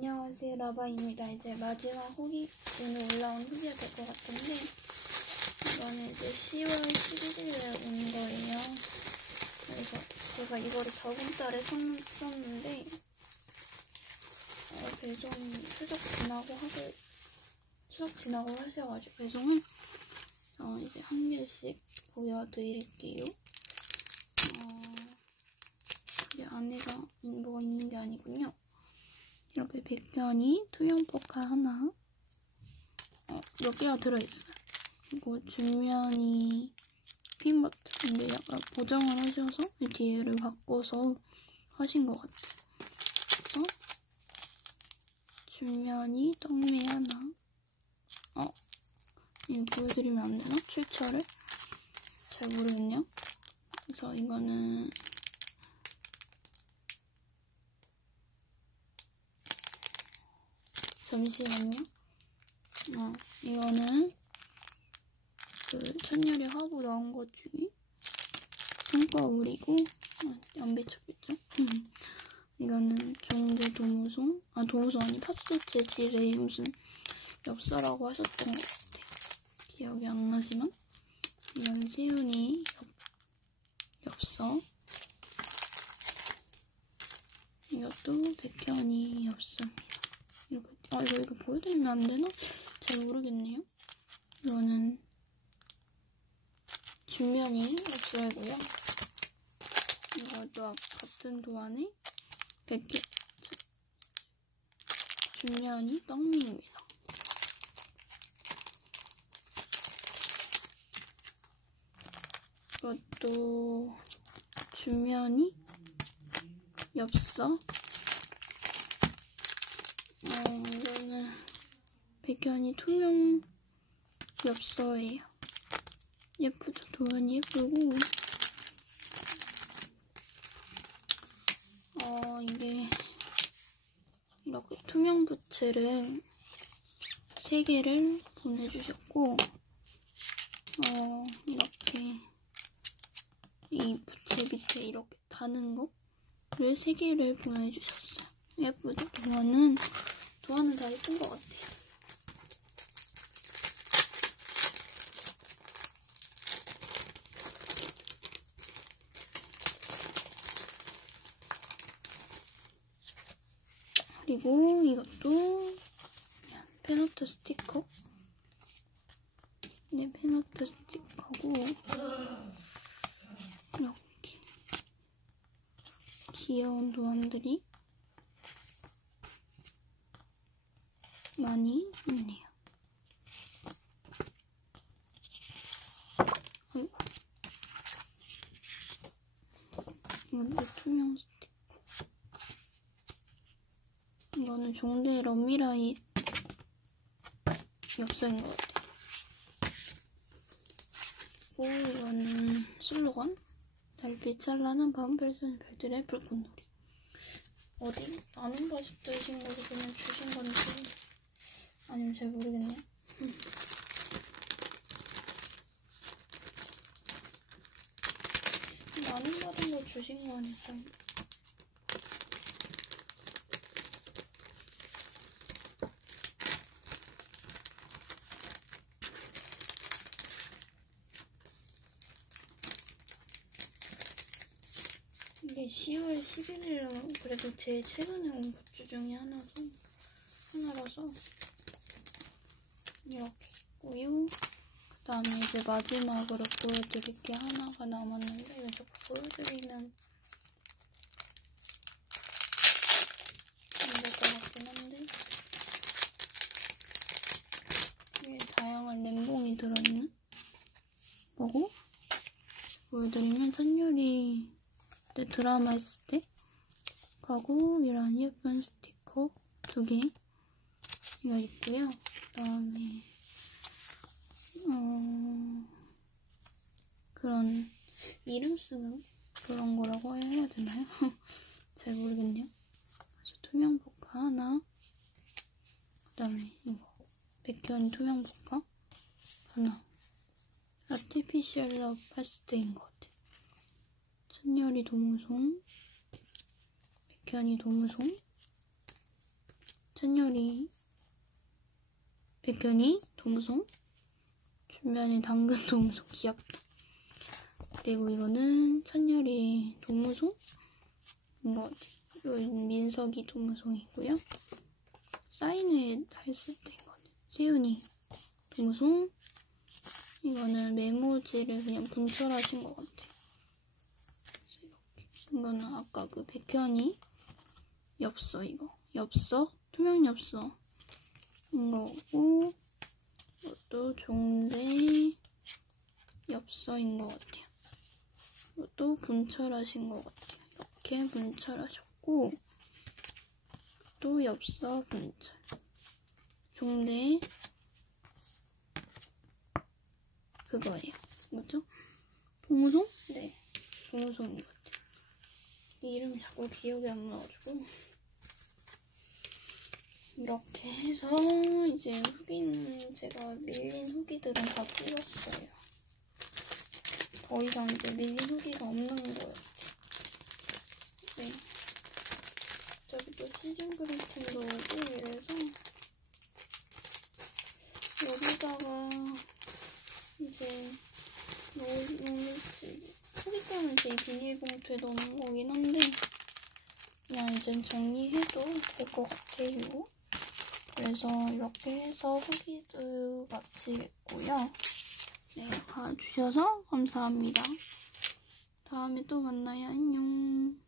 안녕하세요 라바입니다. 이제 마지막 후기 오늘 올라온 후기가 될 것 같은데 이거는 이제 10월 11일에 온 거예요. 그래서 제가 이거를 저번 달에 썼는데 어, 배송 추석 지나고 하고 추석 지나고 하셔가지고 배송을 어, 이제 한 개씩 보여드릴게요. 어, 이게 안에가 뭐가 있는 게 아니군요. 백변이 투명 포카 하나 어, 몇 개가 들어있어요. 그리고 뒷면이 핀 버튼인데 약간 보정을 하셔서 뒤에를 바꿔서 하신 것 같아요. 그래서 뒷면이 떡메 하나 어? 이거 보여드리면 안 되나? 출처를? 잘 모르겠네요. 그래서 이거는 잠시만요. 어, 이거는 그 천열이 하고 나온 것 중에 손거울이고 어, 안 비쳤겠죠? 이거는 종대 도무송 아 도무송 아니 파스 재질의 무슨 엽서라고 하셨던 것 같아요. 기억이 안 나지만 이건 세윤이 엽, 엽서 이것도 백현이 엽서입니다. 이거, 아, 이거, 이거 보여드리면 안 되나? 잘 모르겠네요. 이거는 뒷면이 엽서이고요. 이것도 같은 도안에 백개 뒷면이 떡미입니다. 이것도 뒷면이 엽서 어, 이거는 배경이 투명 엽서예요. 예쁘죠? 도안이 예쁘고 어, 이게 이렇게 투명 부채를 3개를 보내주셨고 어, 이렇게 이 부채 밑에 이렇게 다는 거를 3개를 보내주셨어요. 예쁘죠? 도안은 도안은 다 예쁜 것 같아요. 그리고 이것도 펜아트 스티커 네, 펜아트 스티커고 이렇게 귀여운 도안들이 많이 있네요. 이것도 투명 스티커. 이거는 종대 럼미라이 엽서인 것 같아요. 오, 이거는 슬로건? 달빛 찬란한 밤 별선 별들의 불꽃놀이. 어디? 버스 뜨신 거를 그냥 주신 건지 아니면 잘 모르겠네요. 음. 나는 받은 거 주신 거니까. 10월 11일로 그래도 제일 최근에 온 굿즈 중에 하나서 하나라서 이렇게 있고요. 그 다음에 이제 마지막으로 보여드릴 게 하나가 남았는데 이거 자꾸 보여드리면 안될것 같긴 한데. 이게 다양한 램봉이 들어있는? 뭐고? 보여드리면 때 드라마 때 가고 이런 예쁜 스티커 두 개가 있고요. 그 다음에 어, 그런 이름 쓰는 그런 거라고 해야 되나요? 잘 모르겠네요. 그래서 투명 복화 하나 그 다음에 이거 백현 투명 복화 하나 아티피셜 러브 파스텔인 것 같아요. 천열이 도무송, 백현이 도무송, 찬열이 백현이 도무송 주변에 당근 도무송 귀엽다. 그리고 이거는 찬열이 도무송 인것 같아. 이건 민석이 도무송이고요. 사인회 했을 때 이거는 세윤이 도무송 이거는 메모지를 그냥 분출하신 것 같아. 그래서 이거는 아까 그 백현이 엽서 이거 엽서 투명 엽서 이거고 이것도 종대 엽서인 것 같아요. 이것도 분철하신 것 같아요. 이렇게 분철하셨고 또 엽서 분철 종대 그거예요. 뭐죠? 도무송? 네, 이름이 자꾸 기억이 안 나가지고 이렇게 해서 이제 후기는 제가 밀린 후기들은 다 찍었어요. 더 이상 이제 밀린 후기가 없는 것 같아요. 네. 어차피 또 시즌 그리팅도 오고 이래서 여기다가 이제 넣을지 후기 때문에 제 비닐봉투에 넣는 거긴 한데 그냥 이제 정리해도 될 것 같아요. 그래서 이렇게 해서 후기도 마치겠고요. 네, 봐주셔서 감사합니다. 다음에 또 만나요. 안녕.